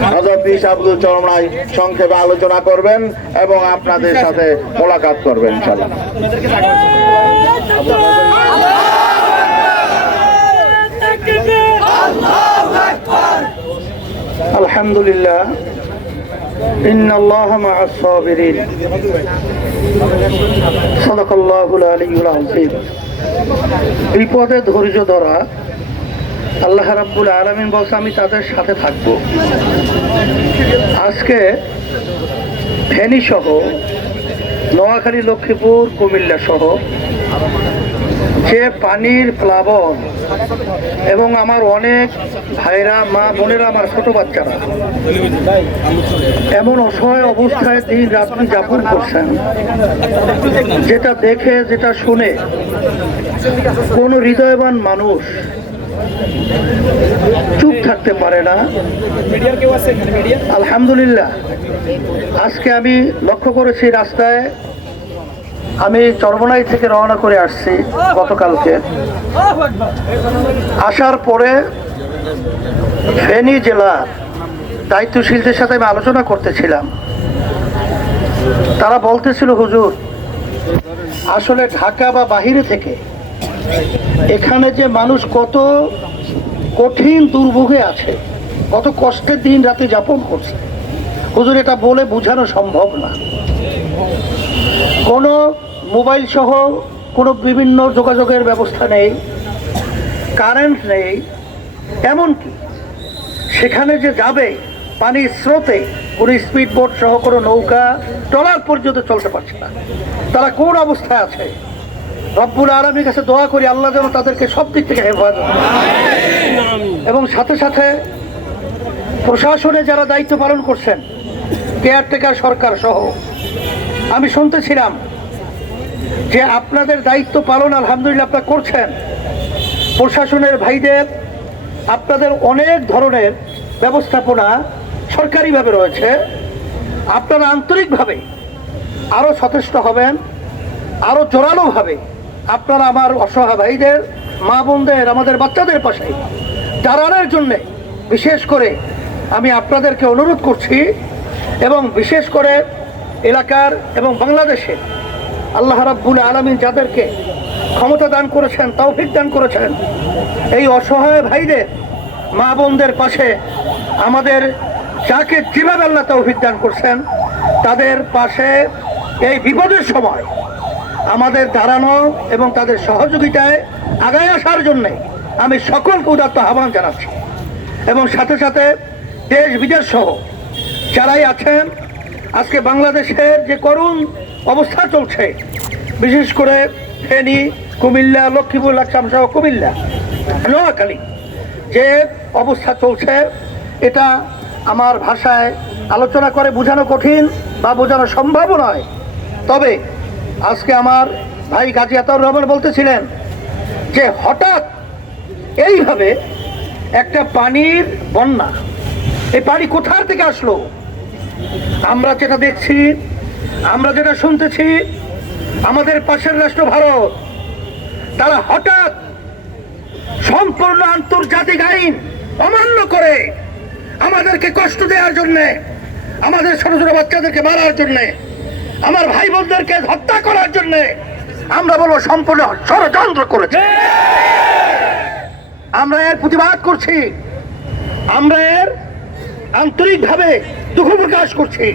হজরত ইস আব্দুল চরমরাই সংক্ষেপে আলোচনা করবেন এবং আপনাদের সাথে মোলাকাত করবেন ইনশাআল্লাহ الحمد لله إن الله مع الصابرين صدق الله العلي العظيم বিপদে ধৈর্য ধরা আল্লাহ রাব্বুল আলমিন বলছে, আমি তাদের সাথে থাকব। আজকে ফেনী সহ নোয়াখালী, লক্ষ্মীপুর, কুমিল্লা সহ যে পানির প্লাবন এবং আমার অনেক ভাইরা, মা বোনেরা, আমার ছোট বাচ্চারা এমন অসহায় অবস্থায় দিন রাত্রি যাপন করছেন, যেটা দেখে, যেটা শুনে কোন হৃদয়বান মানুষ চুপ থাকতে পারে না। আলহামদুলিল্লাহ। আজকে আমি লক্ষ্য করেছি রাস্তায় আমি চরমনাই থেকে রওনা করে আসছি গতকালকে। আসার পরে ফেনী জেলা দায়িত্বশীলদের সাথে আমি আলোচনা করতেছিলাম। তারা বলতেছিল হুজুর আসলে ঢাকা বা বাহিরে থেকে এখানে যে মানুষ কত কঠিন দুর্ভোগে আছে, কত কষ্টের দিন রাতে যাপন করছে। হুজুর, এটা বলে বোঝানো সম্ভব না। কোনো মোবাইল সহ কোনো বিভিন্ন যোগাযোগের ব্যবস্থা নেই, কারেন্ট নেই, এমনকি সেখানে যে যাবে, পানির স্রোতে কোনো স্পিড বোট সহ কোনো নৌকা, ট্রলার পর্যন্ত চলতে পারছে না। তারা কোন অবস্থায় আছে? রব্বুল আলমীর কাছে দোয়া করি, আল্লাহ যেন তাদেরকে সব দিক থেকে হেফাজত এবং সাথে সাথে প্রশাসনে যারা দায়িত্ব পালন করছেন, কেয়ারটেকার সরকার সহ, আমি শুনতেছিলাম যে আপনাদের দায়িত্ব পালন আলহামদুলিল্লাহ আপনারা করছেন। প্রশাসনের ভাইদের আপনাদের অনেক ধরনের ব্যবস্থাপনা সরকারিভাবে রয়েছে। আপনারা আন্তরিকভাবে আরও সচেষ্ট হবেন আরও জোরালোভাবে আপনারা আমার অসহায় ভাইদের, মা বোনদের, আমাদের বাচ্চাদের পাশে দাঁড়ানোর জন্যে বিশেষ করে আমি আপনাদেরকে অনুরোধ করছি এবং বিশেষ করে এলাকার এবং বাংলাদেশে আল্লাহ রাব্বুল আলমিন যাদেরকে ক্ষমতা দান করেছেন, তৌফিক দান করেছেন, এই অসহায় ভাইদের, মা বোনদের পাশে আমাদের যাকে যেভাবে আল্লাহ তৌফিক দান করছেন, তাদের পাশে এই বিপদের সময় আমাদের দাঁড়ানো এবং তাদের সহযোগিতায় আগায় আসার জন্যে আমি সকলকে উদাত্ত আহ্বান জানাচ্ছি। এবং সাথে সাথে দেশ বিদেশ সহ যারাই আছেন, আজকে বাংলাদেশের যে করুণ অবস্থা চলছে, বিশেষ করে ফেনী, কুমিল্লা, লক্ষ্মীপুর, লাকসাম সহ কুমিল্লা, নোয়াখালী, যে অবস্থা চলছে, এটা আমার ভাষায় আলোচনা করে বোঝানো কঠিন বা বোঝানো সম্ভব নয়। তবে আজকে আমার ভাই গাজী আতাউর রহমান বলতেছিলেন যে হঠাৎ এইভাবে একটা পানির বন্যা, এই পানি কোথার থেকে আসলো? আমরা যেটা দেখছি, আমরা যেটা শুনতেছি, আমাদের পাশের রাষ্ট্র ভারত, তারা হঠাৎ সম্পূর্ণ আন্তর্জাতিক আইন অমান্য করে আমাদেরকে কষ্ট দেওয়ার জন্যে, আমাদের ছোট ছোট বাচ্চাদেরকে মারার জন্যে আমার ভাই বোনদেরকে হত্যা করার জন্য আমরা বলব সম্পূর্ণ ষড়যন্ত্র করেছে। আমরা এর প্রতিবাদ করছি। আমরা এর আন্তরিকভাবে দুঃখ প্রকাশ করছি।